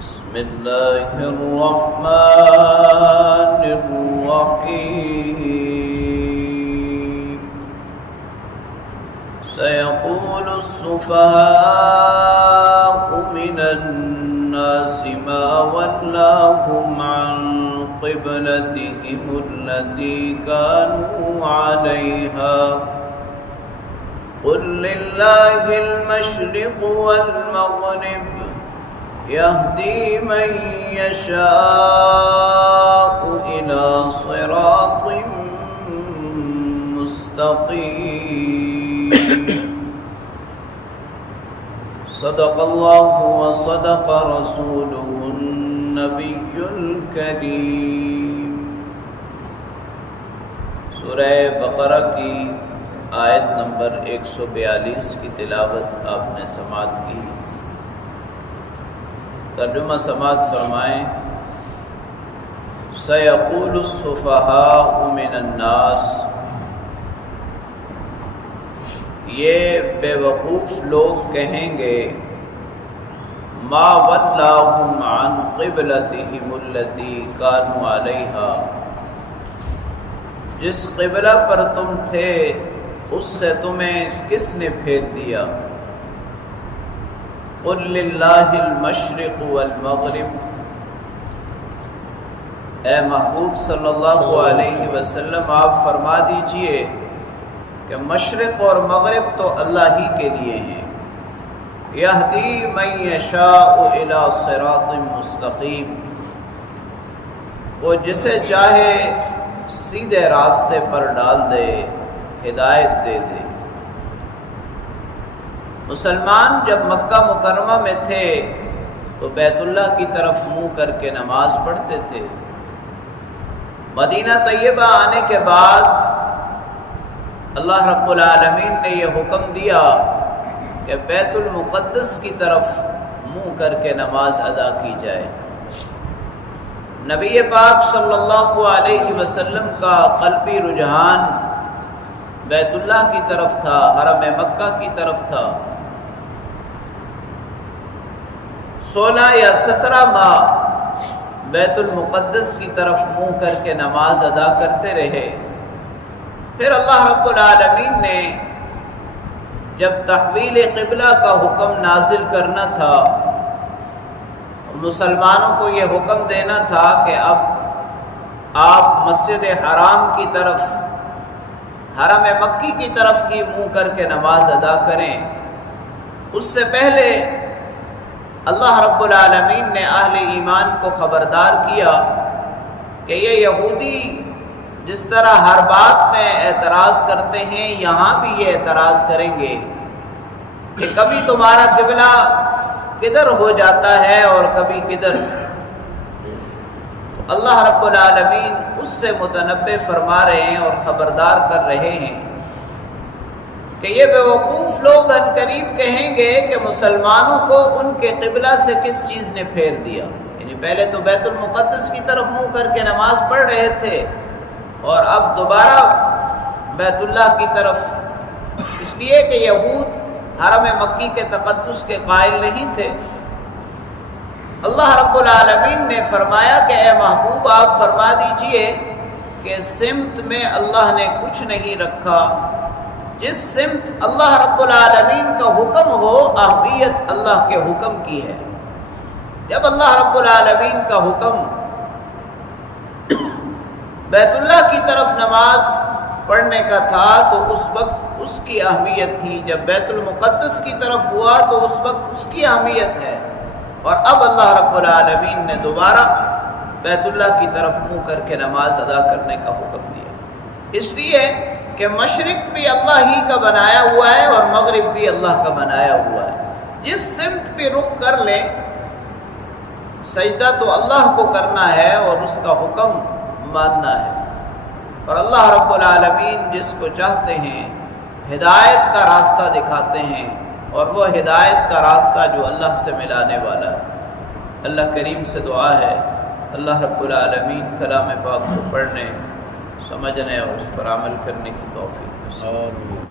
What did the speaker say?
بسم الله الرحمن الرحيم سيقول السفهاء من الناس ما ولاهم عن قبلتهم التي كانوا عليها قل لله المشرق والمغرب يهدي من يشاء إلى صراط مستقيم صدق الله وصدق رسوله النبي الكريم۔ سورہ بقرہ کی آیت نمبر 142 کی تلاوت آپ نے سماعت کی۔ ترجمہ سماعت فرمائیں۔ سیقول السفہاء من الناس، یہ بے وقوف لوگ کہیں گے، ما ولاہم عن قبلتہم التی کانوا علیہا، جس قبلہ پر تم تھے اس سے تمہیں کس نے پھیر دیا؟ قل للہ المشرق والمغرب، اے محبوب صلی اللہ علیہ وسلم آپ فرما دیجئے کہ مشرق اور مغرب تو اللہ ہی کے لیے ہیں۔ یہدی من یشاء الی صراط مستقیم، وہ جسے چاہے سیدھے راستے پر ڈال دے، ہدایت دے دے۔ مسلمان جب مکہ مکرمہ میں تھے تو بیت اللہ کی طرف منہ کر کے نماز پڑھتے تھے۔ مدینہ طیبہ آنے کے بعد اللہ رب العالمین نے یہ حکم دیا کہ بیت المقدس کی طرف منہ کر کے نماز ادا کی جائے۔ نبی پاک صلی اللہ علیہ وسلم کا قلبی رجحان بیت اللہ کی طرف تھا، حرم مکہ کی طرف تھا۔ 16 یا 17 ماہ بیت المقدس کی طرف منہ کر کے نماز ادا کرتے رہے۔ پھر اللہ رب العالمین نے جب تحویل قبلہ کا حکم نازل کرنا تھا، مسلمانوں کو یہ حکم دینا تھا کہ اب آپ مسجد حرام کی طرف، حرم مکی کی طرف ہی منہ کر کے نماز ادا کریں۔ اس سے پہلے اللہ رب العالمین نے اہل ایمان کو خبردار کیا کہ یہ یہودی جس طرح ہر بات میں اعتراض کرتے ہیں، یہاں بھی یہ اعتراض کریں گے کہ کبھی تمہارا قبلہ کدھر ہو جاتا ہے اور کبھی کدھر۔ تو اللہ رب العالمین اس سے متنبہ فرما رہے ہیں اور خبردار کر رہے ہیں کہ یہ بیوقوف لوگ عنقریب کہیں گے کہ مسلمانوں کو ان کے قبلہ سے کس چیز نے پھیر دیا۔ یعنی پہلے تو بیت المقدس کی طرف منہ کر کے نماز پڑھ رہے تھے اور اب دوبارہ بیت اللہ کی طرف، اس لیے کہ یہود حرم مکی کے تقدس کے قائل نہیں تھے۔ اللہ رب العالمین نے فرمایا کہ اے محبوب آپ فرما دیجئے کہ سمت میں اللہ نے کچھ نہیں رکھا، جس سمت اللہ رب العالمین کا حکم ہو، اہمیت اللہ کے حکم کی ہے۔ جب اللہ رب العالمین کا حکم بیت اللہ کی طرف نماز پڑھنے کا تھا تو اس وقت اس کی اہمیت تھی، جب بیت المقدس کی طرف ہوا تو اس وقت اس کی اہمیت ہے، اور اب اللہ رب العالمین نے دوبارہ بیت اللہ کی طرف منہ کر کے نماز ادا کرنے کا حکم دیا۔ اس لیے کہ مشرق بھی اللہ ہی کا بنایا ہوا ہے اور مغرب بھی اللہ کا بنایا ہوا ہے۔ جس سمت پہ رخ کر لیں، سجدہ تو اللہ کو کرنا ہے اور اس کا حکم ماننا ہے، اور اللہ رب العالمین جس کو چاہتے ہیں ہدایت کا راستہ دکھاتے ہیں، اور وہ ہدایت کا راستہ جو اللہ سے ملانے والا ہے۔ اللہ کریم سے دعا ہے اللہ رب العالمین کلام پاک کو پڑھنے، سمجھنے اور اس پر عمل کرنے کی توفیق نصیب۔